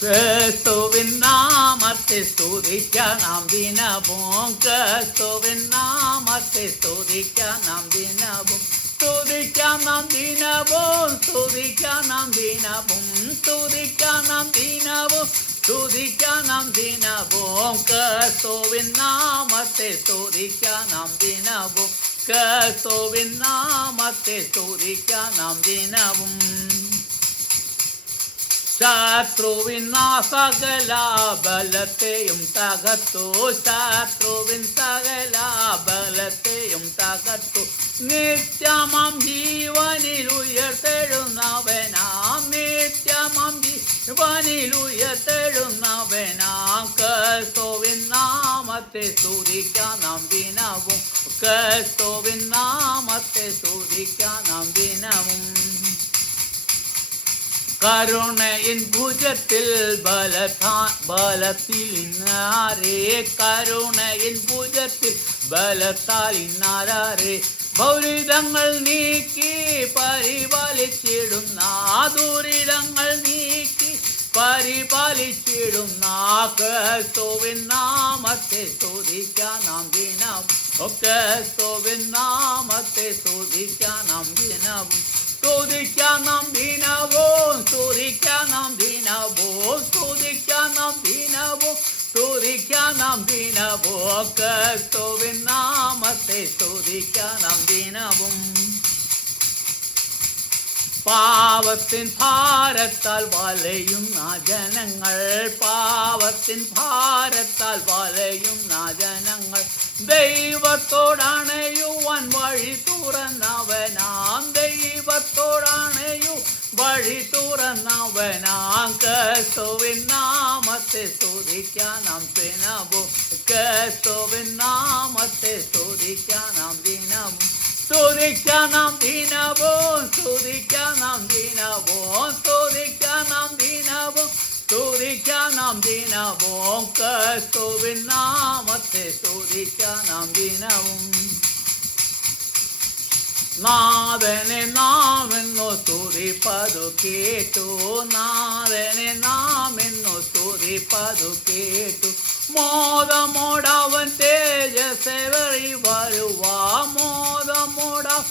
ക്രിസ്തുവിൻ നാമത്തെ സ്തുതിക്കാൻ നാം ദിനവും ക്രിസ്തുവിൻ നാമത്തെ സ്തുതിക്കാൻ നാം ദിനവും സ്തുതിക്കാൻ നാം ദിനവും സ്തുതിക്കാൻ നാം ദിനവും സ്തുതിക്കാൻ നാം ദിനവും സ്തുതിക്കാൻ നാം ദിനവും ക്രിസ്തുവിൻ നാമത്തെ സ്തുതിക്കാൻ നാം ദിനവും ക്രിസ്തുവിൻ നാമത്തെ സ്തുതിക്കാൻ നാം ദിനവും ശത്രുവിൻ സകല ബലത്തെയും തകർത്തു ശത്രുവിൻ സകല ബലത്തെയും തകർത്തു നിത്യമം ജീവനിൽ ഉയർത്തെഴുന്നവനാം നിത്യമം ജീവനിൽ ഉയർത്തെഴുന്നവനാം ക്രിസ്തുവിൻ നാമത്തെ സ്തുതിക്കാൻ നാം ദിനവും ക്രിസ്തുവിൻ നാമത്തെ സ്തുതിക്കാൻ നാം ദിനവും കരുണയിൻ ഭുജത്തിൽ ബലത്തിൽ ഇന്നാരേ കരുണയിൻ ഭുജത്തിൽ ബലത്താൽ ഇന്നാരേ ദുരിതങ്ങൾ നീക്കി പരിപാലിച്ചിടുന്ന ദുരിതങ്ങൾ നീക്കി പരിപാലിച്ചിടുന്ന ക്രിസ്തുവിൻ നാമത്തെ സ്തുതിക്കാൻ നാം ദിനവും ക്രിസ്തുവിൻ നാമത്തെ സ്തുതിക്കാൻ നാം ദിനവും സ്തുതിക്കാൻ നാം ദിനവും സ്തുതിക്കാൻ നാം ദിനവും സ്തുതിക്കാൻ നാം ദിനവും സ്തുതിക്കാൻ നാം ദിനവും ക്രിസ്തുവിൻ നാമത്തെ സ്തുതിക്കാൻ നാം ദിനവും പാവത്തിൻ ഭാരത്താൽ വലയുന്ന ജനങ്ങൾ പാവത്തിൻ ഭാരത്താൽ വലയുന്ന ജനങ്ങൾ ദൈവത്തോടണയുവാൻ വഴി തുറന്നവനാം ദൈവത്തോടണയു വഴി തുറന്നവനാം ക്രിസ്തുവിൻ നാമത്തെ സ്തുതിക്കാൻ നാം ദിനവും ക്രിസ്തുവിൻ നാമത്തെ സ്തുതിക്കാൻ നാം ദിനവും സ്തുതിക്കാൻ നാം ദിനവും സ്തുതിക്കാൻ നാം ദിനവും സ്തുതിക്കാൻ നാം ദിനവും സ്തുതിക്കാൻ നാം ദിനവും ക്രിസ്തുവിൻ നാമത്തെ സ്തുതിക്കാൻ നാം ദിനവും നാഥനെ നാം എന്നു സ്തുതിപ്പതു കേട്ടു നാഥനെ നാം എന്നു സ്തുതിപ്പതു കേട്ടു മോദമോടവൻ തേജസ്സെ വഴി വരുവാ മോദമോടവൻ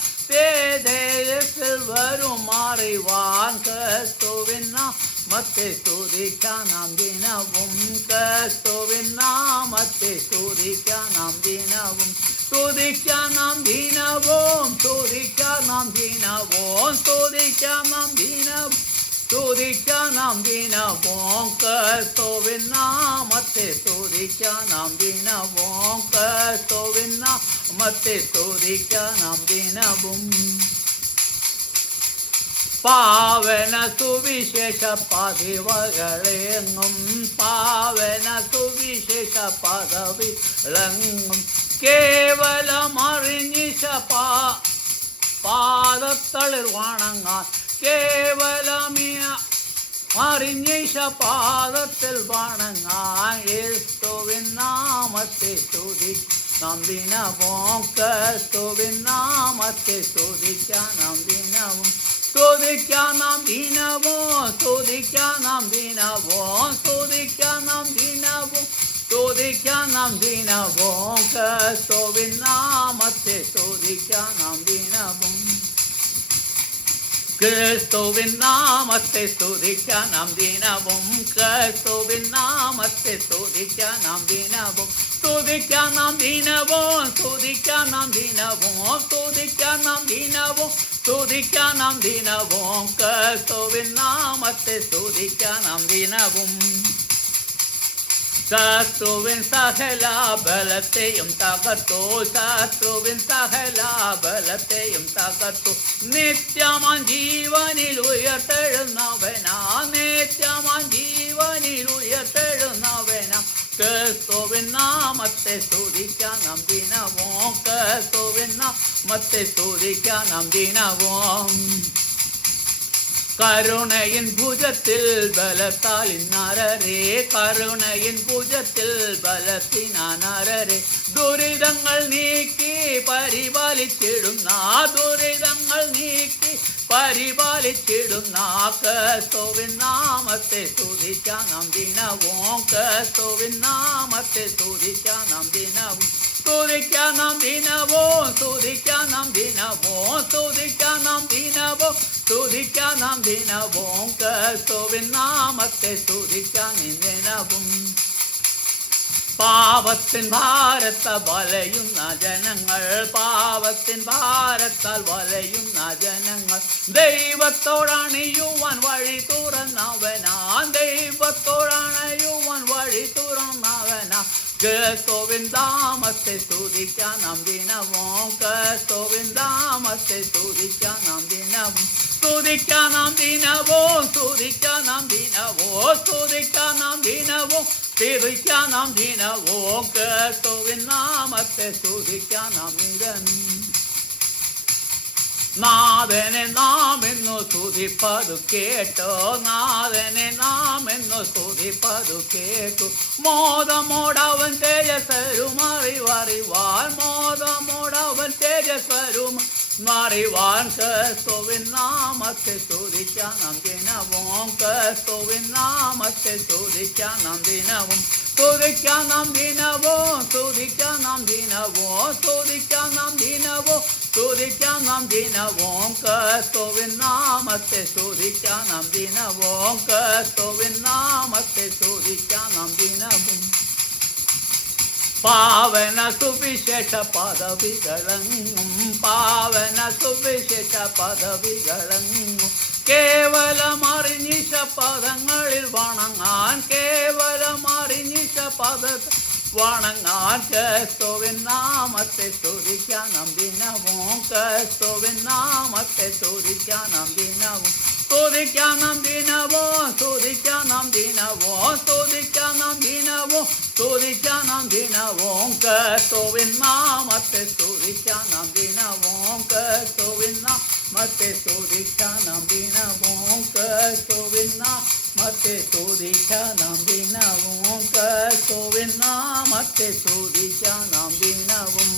തേജസ്സിൽ വരുമാറിവാൻ ക്രിസ്തുവിൻ നാമത്തെ സ്തുതിക്കാൻ നാം ദിനവും ക്രിസ്തുവിൻ നാമത്തെ സ്തുതിക്കാൻ നാം ദിനവും സ്തുതിക്കാൻ നാം ദിനവും സ്തുതിക്കാൻ നാം ദിനവും സ്തുതിക്കാൻ നാം ദിനവും സ്തുതിക്കാൻ നാം ദിനവും ക്രിസ്തുവിൻ നാമത്തെ സ്തുതിക്കാൻ നാം ദിനവും ക്രിസ്തുവിൻ നാമത്തെ സ്തുതിക്കാൻ നാം ദിനവും പാവന സുവിശേഷ പതിവകളെങ്ങും പാവന സുവിശേഷ പദവികളെങ്ങും കേവലം അറിഞ്ഞിശ പാദത്തളിർ വണങ്ങാൻ കേവലമിയ അറിഞ്ഞിശ പാദത്തിൽ വണങ്ങാൻ യേശുവിൻ നാമത്തെ സ്തുതി നാം ദിനവും ക്രിസ്തുവിൻ നാമത്തെ സ്തുതിക്കാൻ നാം ദിനവും സ്തുതിക്കാൻ നാം ദിനവും സ്തുതിക്കാൻ നാം ദിനവും സ്തുതിക്കാൻ നാം ദിനവും സ്തുതിക്കാൻ നാം ദിനവും ക്രിസ്തുവിൻ നാമത്തെ സ്തുതിക്കാൻ നാം ദിനവും ക്രിസ്തുവിൻ നാമത്തെ സ്തുതിക്കാൻ നാം ദിനവും ക്രിസ്തുവിൻ നാമത്തെ സ്തുതിക്കാൻ നാം ദിനവും സ്തുതിക്കാൻ നാം ദിനവും സ്തുതിക്കാൻ നാം ദിനവും സ്തുതിക്കാൻ നാം ദിനവും സ്തുതിക്കാൻ നാം ദിനവും ക്രിസ്തുവിൻ നാമത്തെ സ്തുതിക്കാൻ നാം ദിനവും ശത്രുവിൻ സകല ബലത്തെയും തകർത്തു ശത്രുവിൻ സകല ബലത്തെയും തകർത്തു നിത്യമം ജീവനിൽ ഉയർത്തെഴുന്നവനാ നിത്യമം ജീവനിൽ ഉയർത്തെഴുന്നവനാ ക്രിസ്തുവിൻ നാമത്തെ സ്തുതിക്കാൻ നാം ദിനവും ക്രിസ്തുവിൻ നാമത്തെ സ്തുതിക്കാൻ നാം ദിനവും കരുണയിൻ ഭുജത്തിൽ ബലത്താൽ ഇന്നരരെ കരുണയിൻ ഭുജത്തിൽ ബലത്തിനരരെ ദുരിതങ്ങൾ നീക്കി പരിപാലിച്ചിടുന്ന ദുരിതങ്ങൾ നീക്കി പരിപാലിച്ചിടുന്ന ക്രിസ്തുവിൻ നാമത്തെ സ്തുതിക്കാം നാം ദിനവും ക്രിസ്തുവിൻ നാമത്തെ സ്തുതിക്കാം നാം ദിനവും സ്തുതിക്കാം നാം ദിനവും സ്തുതിക്കാം നാം ദിനവും സ്തുതിക്കാം നാം ദിനവും സ്തുതിക്കാം നാം ദിനവും ക്രിസ്തുവിൻ നാമത്തെ സ്തുതിക്കാം ദിനവും പാപത്തിൻ ഭാരത്താൽ വലയുന്ന ജനങ്ങൾ പാപത്തിൻ ഭാരത്താൽ വലയുന്ന ജനങ്ങൾ ദൈവത്തോടണയുവാൻ വഴി തുറന്നവനാ ദൈവത്തോടണയുവാൻ വഴി തുറന്നവനാ ക്രിസ്തുവിൻ നാമത്തെ സ്തുതിക്കാം നാം ദിനവും ക്രിസ്തുവിൻ നാമത്തെ സ്തുതിക്കാം നാം ദിനവും സ്തുതിക്കാം നാം ദിനവും സ്തുതിക്കാം നാം ദിനവും സ്തുതിക്കാം നാം ദിനവും സ്തുതിക്കാം നാം ദിനവും ക്രിസ്തുവിൻ നാമത്തെ സ്തുതിക്കാം നാം ദിനവും നാഥനെ നാം എന്നു സ്തുതിപ്പതു കേട്ടോ നാഥനെ നാം എന്നു സ്തുതിപ്പതു കേട്ടു മോദമോടവൻ തേജസ്വരും അറിവറിവാൻ മോദമോടവൻ തേജസ്വരും അറിവാൻ ക്രിസ്തുവിൻ നാമത്തെ സ്തുതിക്കാം നാം ദിനവും ക്രിസ്തുവിൻ നാമത്തെ സ്തുതിക്കാം നാം ദിനവും സ്തുതിക്കാം നാം ദിനവും സ്തുതിക്കാം നാം ദിനവും സ്തുതിക്കാം നാം ദിനവും സ്തുതിക്കാം നാം ദിനവും ക്രിസ്തുവിൻ നാമത്തെ സ്തുതിക്കാം നാം ദിനവും ക്രിസ്തുവിൻ നാമത്തെ സ്തുതിക്കാം നാം ദിനവും പാവന സുവിശേഷ പദവികളങ്ങും പാവന സുവിശേഷ പദവികളങ്ങും കേവലം അറിഞ്ഞിശ പദങ്ങളിൽ വണങ്ങാൻ കേവലം അറിഞ്ഞിശ പദ വണങ്ങാൻ ക്രിസ്തുവിൻ നാമത്തെ സ്തുതിക്കാം നാം ദിനവും ക്രിസ്തുവിൻ നാമത്തെ സ്തുതിക്കാം നാം ദിനവും സ്തുതിക്കാം നാം ദിനവും സ്തുതിക്കാം നാം ദിനവും സ്തുതിക്കാം നാം ദിനവും സ്തുതിക്കാം നാം ദിനവും ക്രിസ്തുവിൻ നാമത്തെ സ്തുതിക്കാം നാം ദിനവും ക്രിസ്തുവിൻ നാമത്തെ സ്തുതിക്കാം നാം ദിനവും ക്രിസ്തുവിൻ നാമത്തെ സ്തുതിക്കാം നാം ദിനവും ക്രിസ്തുവിൻ നാമത്തെ സ്തുതിക്കാം നാം ദിനവും